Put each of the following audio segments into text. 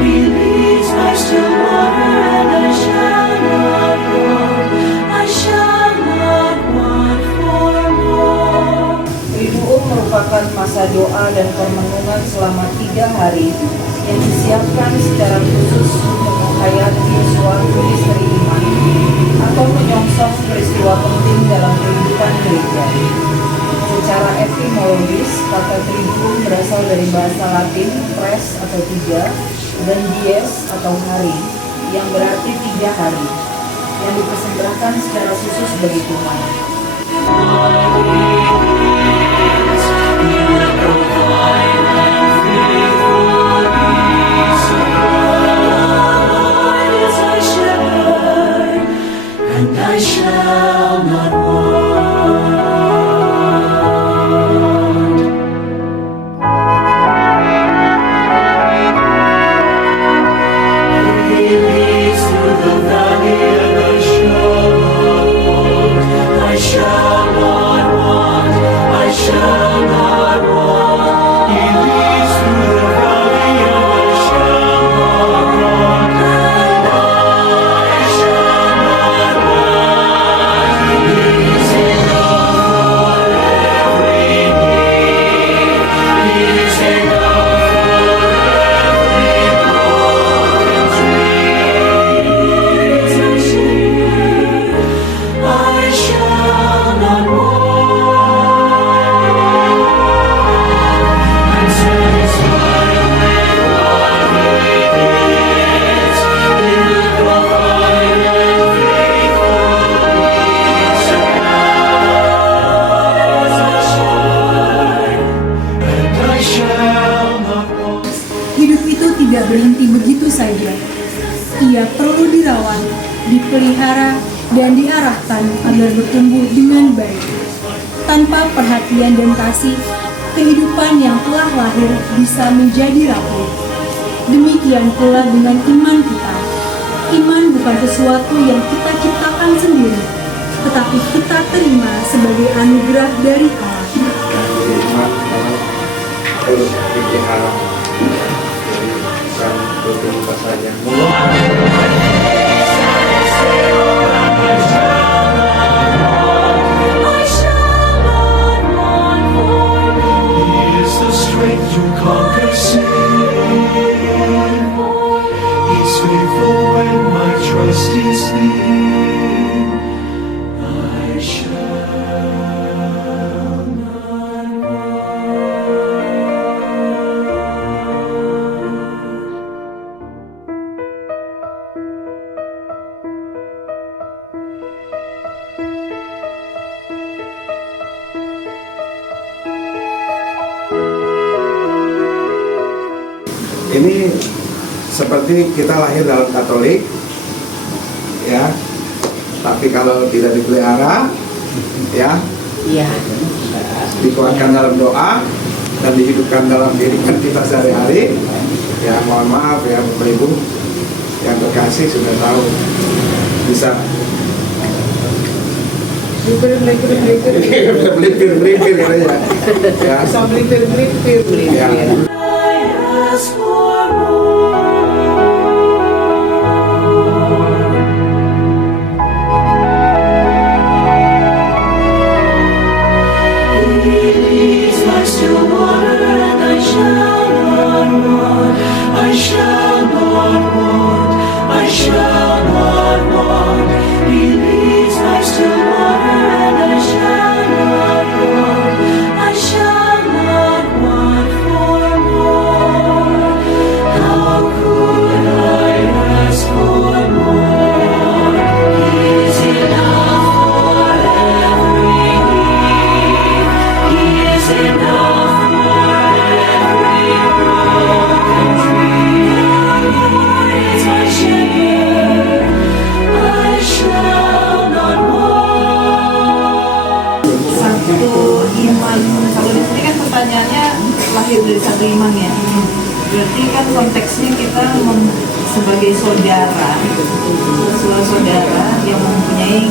He leads by still water, and I shall not want. I shall not want for more. Triduum merupakan masa doa dan permenungan selama 3 hari yang disiapkan secara khusus untuk menghayati suatu misteri iman atau menyongsong peristiwa penting dalam kehidupan gereja. Secara etimologis, kata triduum berasal dari bahasa Latin pres atau 3 dan dies atau hari yang berarti 3 hari yang dipersembahkan secara khusus bagi Tuhan. And I shall not want. He leads through the valley, and I shall not want. I shall not want. I shall not want. He leads through the valley, and I shall not want. And I shall not want. He's enough for every need. He's enough for every broken dream. I shall not want. I'm satisfied with what He gives. He will provide and faithfully supplies. And I shall not want. Hidup itu tidak berhenti begitu saja. Ia perlu dirawat, dipelihara, dan diarahkan agar bertumbuh dengan baik. Tanpa perhatian dan kasih, kehidupan yang telah lahir bisa menjadi rapuh. Demikian pula dengan iman kita. Iman bukan sesuatu yang kita ciptakan sendiri, tetapi kita terima sebagai anugerah dari Allah. Jadi iman perlu dipelihara, jadi bukan rutinitas saja. I shall not want for more. He is the strength to conquer sin. He's faithful when my trust is thin. I shall not Ini seperti kita lahir dalam Katolik, ya. Tapi kalau tidak dipelihara, ya, dikuatkan dalam doa dan dihidupkan dalam kehidupan kita sehari-hari, ya mohon maaf ya Bapak Ibu yang terkasih sudah tahu bisa melipir katanya, ya. Ya. I ask for more. He leads by still water, and I shall not want. I shall not want. I shall not want. He leads by still water, and I shall not want. I shall not want for more. How could I ask for more? He's enough for every need. He is enough for every broken dream. Lord is my shepherd. I shall not want. Satu iman, kalau di sini kan pertanyaannya lahir dari satu iman ya. Berarti kan konteksnya kita sebagai saudara yang mempunyai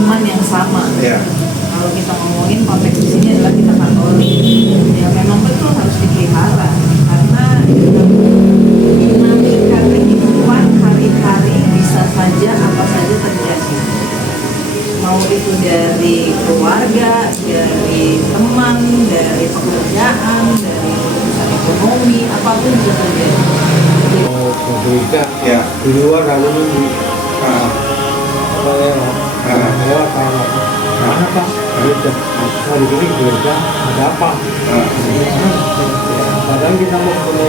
iman yang sama. Ya. Kalau kita ngomongin konteks di sini adalah kita Katolik, ya memang betul harus dipelihara karena pekerjaan, dari urusan ekonomi, apapun bisa terjadi. mau bergereja Ya. di luar lalu nunggu Ah, apa lewat lewat kalau mana pak gereja mau di sini gereja ada apa ah. padahal kita mau ketemu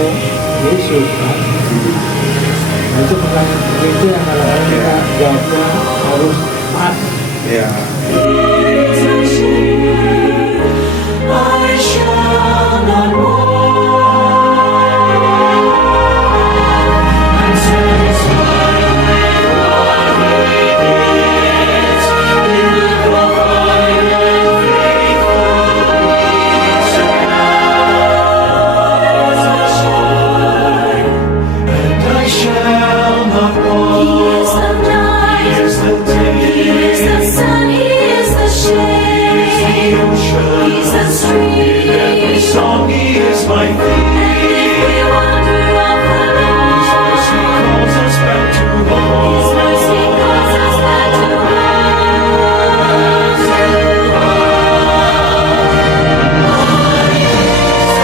Yesus kan. Nah, itu pertanyaan itu yang kadang-kadang kita jawabnya harus pas. Ya. I shall not want. I'm satisfied with what He is. He will provide and faithfully supply. And I shall not want. He is the night. He is the day. He is the sun. He is the shade. He is the ocean. He's the stream. In every song He is my theme. And if we wander off alone, His mercy calls us back to home. His mercy calls us back to home.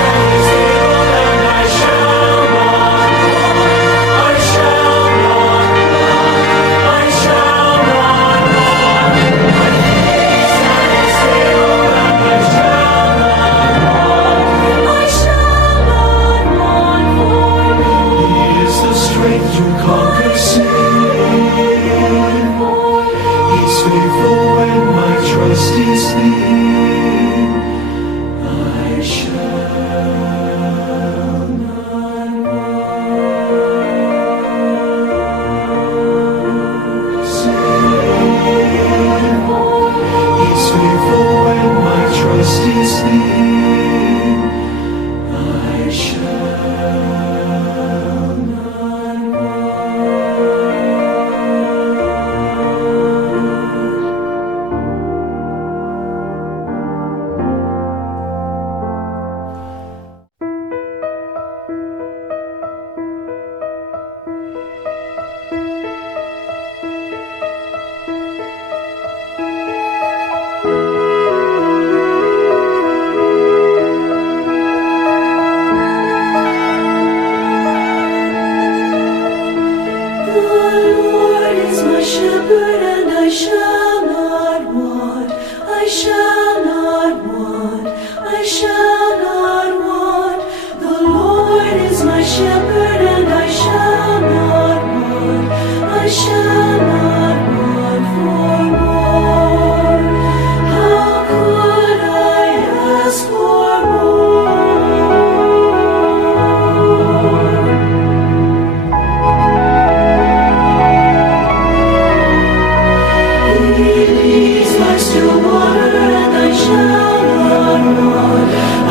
And I shall not want. I shall not want. I shall not want. My peace and His favor, and I shall not want. I shall not want for more. He is the strength to conquer sin. He's faithful when my trust is thin. I shall not want sin. He's faithful when my trust is thin. I shall not The Lord is my shepherd, and I shall not want. I shall not want. I shall not want. The Lord is my shepherd, and I shall not want. I shall not want for more. How could I ask for more? He leads by still water, and I shall not want.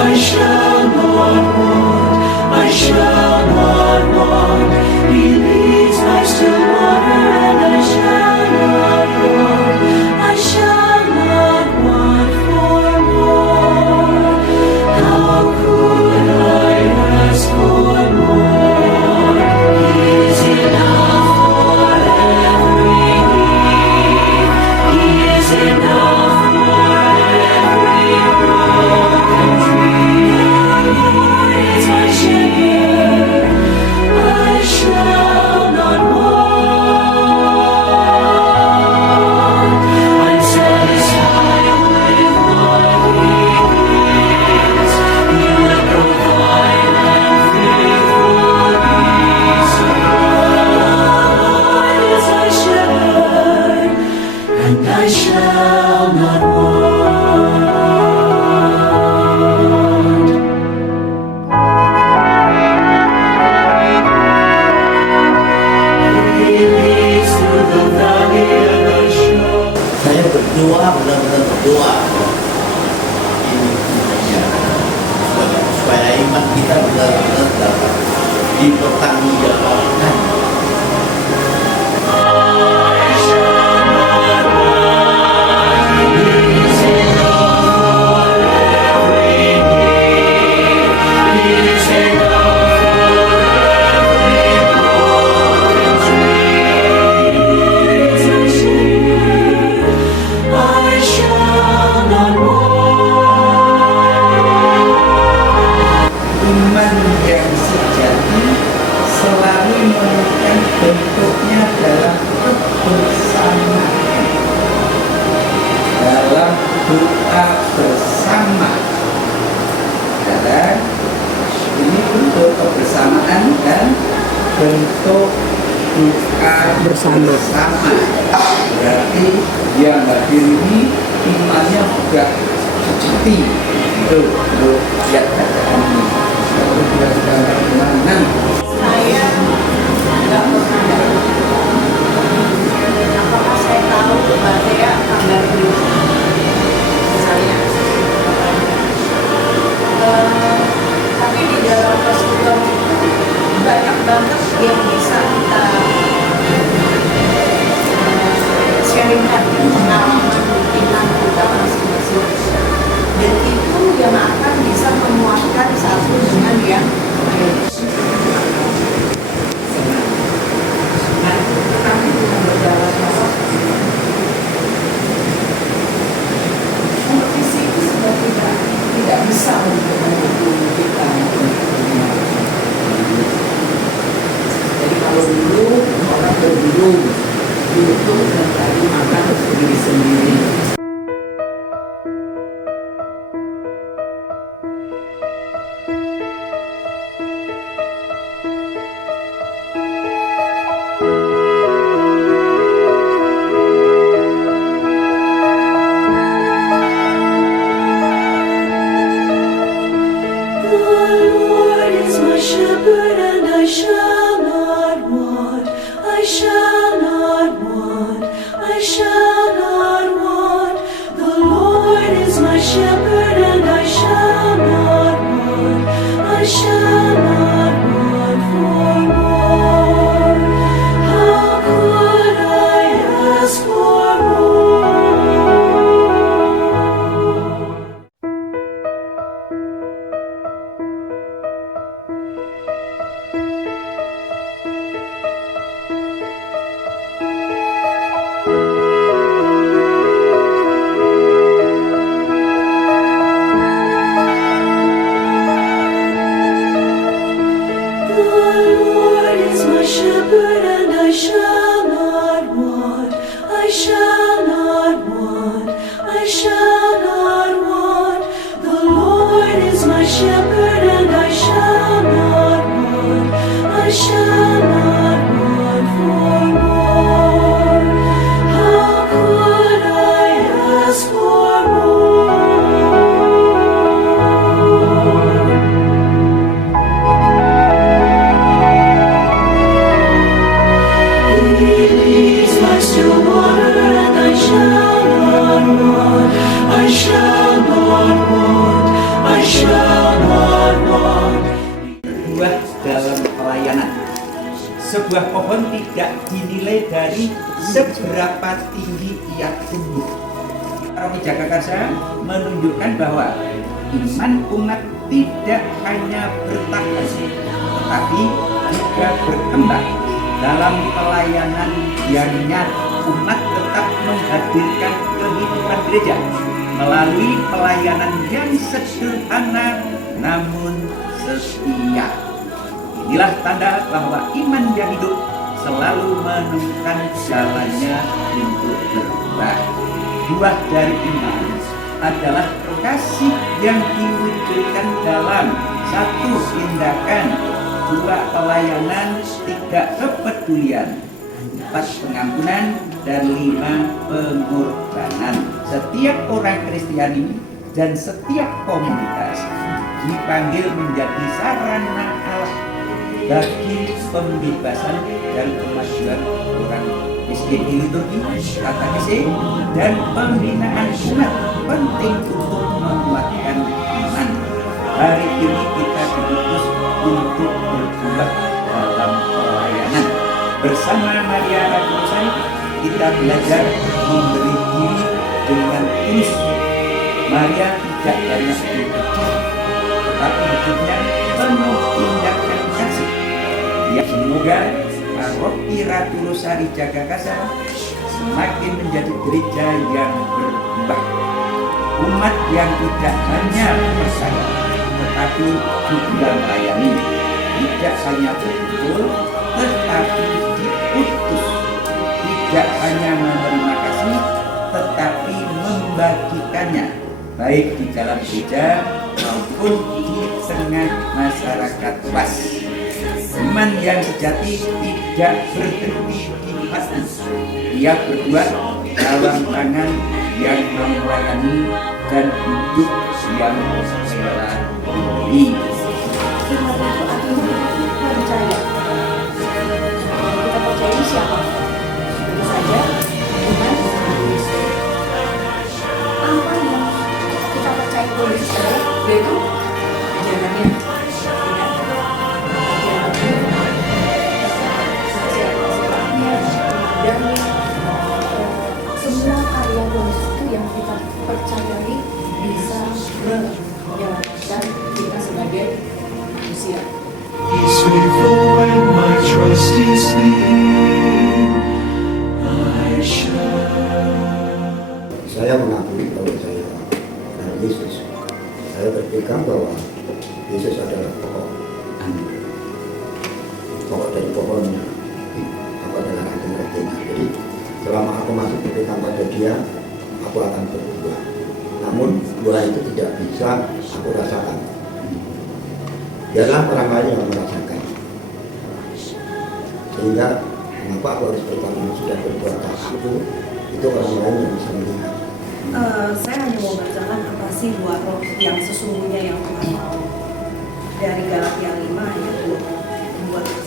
I shall not want. I shall not want. He leads by still water, and I shall not want. I shall not want for more. How could I ask for more? He is enough for every need. He is enough for every broken dream. The Lord is my shepherd. I shall not want. I'm satisfied with what He is. He will provide and faithfully supply. The Lord is my shepherd, and I shall not want. He leads through the valley of the shadow. Saya berdoa, benar-benar berdoa ini tentunya supaya iman kita benar-benar dapat dipertanggungjawabkan. I shall not want. He is enough for every need. He is enough for every broken dream. He is my shepherd. I shall not want. ringan dan bentuk duka bersama. Berarti yang hadir ini imannya juga sejati. Itu untuk lihat bacaan ini. Lalu kita sudah berkenan. Saya nggak pernah dapat. Apakah saya tahu Mbak Tia tanggal berapa? Saya. Tapi di dalam persekutuan itu banyak banget yang bisa kita sharingkan pengalaman iman kita masing-masing. Dan itu yang akan bisa memuatkan satu dengan yang lain. Kami dengan berjalan masuk kompetisi itu sudah tidak bisa untuk mendukung kita. Jadi kalau dulu orang berburu duduk dan tadi makan sendiri-sendiri. Buah dalam pelayanan. Sebuah pohon tidak dinilai dari seberapa tinggi ia tumbuh. Romi Jagakarsa menunjukkan bahwa iman umat tidak hanya bertahan, tetapi juga berkembang dalam pelayanan yang nyata. Umat tetap menghadirkan kehidupan gereja melalui pelayanan yang sederhana namun setia. Inilah tanda bahwa iman yang hidup selalu menemukan jalannya untuk berubah. Buah dari iman adalah kasih yang diwujudkan dalam satu tindakan, dua pelayanan, tiga kepedulian, empat pengampunan, dan lima pengorbanan. Setiap orang Kristiani dan setiap komunitas dipanggil menjadi sarana Allah bagi pembebasan dan kemajuan orang miskin di liturgi, katekese, dan pembinaan umat penting untuk menguatkan iman. Hari ini kita diutus untuk berbuat dalam pelayanan. Bersama Maria Ratu kita belajar memberi diri dengan tulus. Maria tidak banyak berbicara, tetapi hidupnya penuh tindakan kasih. Ya, semoga Paroki Ratu Rosari Jagakarsa semakin menjadi gereja yang berubah. Umat yang tidak hanya percaya, tetapi juga melayani. Tidak hanya berkumpul, tetapi diutus. Tidak hanya menerima kasih, tetapi membagikannya, baik di dalam gereja maupun di tengah masyarakat luas. Iman yang sejati tidak berhenti di hati. Ia berbuat dalam tangan yang melayani dan hidup yang melayani. Iman itu artinya percaya. Kita percaya siapa? Tentu saja Tuhan. Apa yang kita percaya boleh saya, yaitu ajarannya. Dan semua karya Yesus itu yang kita percayai bisa menyelamatkan kita sebagai manusia. He's faithful when my trust is in. I shall. Saya mengakui bahwa saya adalah Yesus. Saya berpegang bahwa Yesus adalah pokok dari pohonnya. Aku adalah ranting-rantingnya. Jadi selama aku masih berpegang pada Dia, aku akan berbuah. Namun buah itu tidak bisa aku rasakan. Biarlah orang lain yang merasakan. Sehingga mengapa aku harus bertanggung sudah berbuat aku, itu orang lain yang bisa melihat. Saya hanya mau bacakan apa sih buah roh yang sesungguhnya yang Tuhan mau. Dari Galatia 5 ayat 2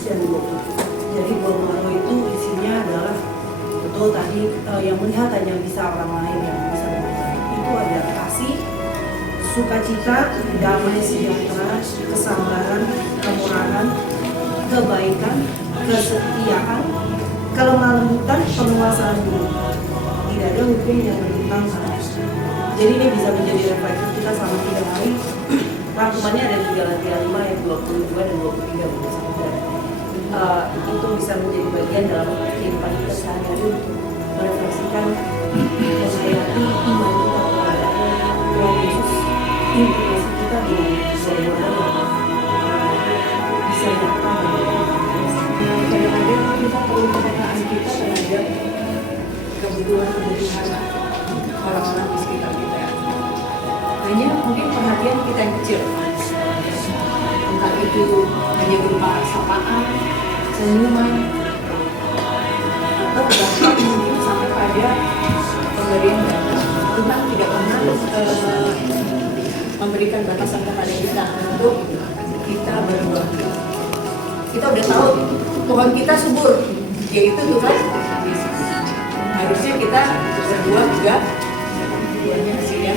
dan 20. Jadi buah roh itu isinya adalah betul tadi yang melihat hanya bisa orang lain yang bisa melihat. Itu ada kasih, sukacita, damai sejahtera, kesabaran, kemurahan, kebaikan, kesetiaan, kelemah lembutan, penguasaan diri. Tidak ada hukum yang menentang hal itu. Jadi ini bisa menjadi refleksi kita selama 3 hari. Rangkumannya ada di Galatia 5 ayat 22 dan 23. Itu bisa menjadi bagian dalam kehidupan kita sehari-hari untuk merefleksikan menghayati iman kita kepada Tuhan Yesus. Implikasi kita di bagaimana bisa nyata dan kadang-kadang kita perlu pemetaan kita terhadap kebutuhan orang-orang di sekitar kita. Hanya mungkin perhatian kita yang kecil, entah itu hanya berupa sapaan, senyuman, atau bahkan mungkin sampai pada pemberian dana. Tuhan tidak pernah memberikan batasan kepada kita untuk kita berbuat. Kita udah tahu Tuhan kita subur, yaitu Tuhan Yesus. Harusnya kita berbuat juga buahnya hasilnya.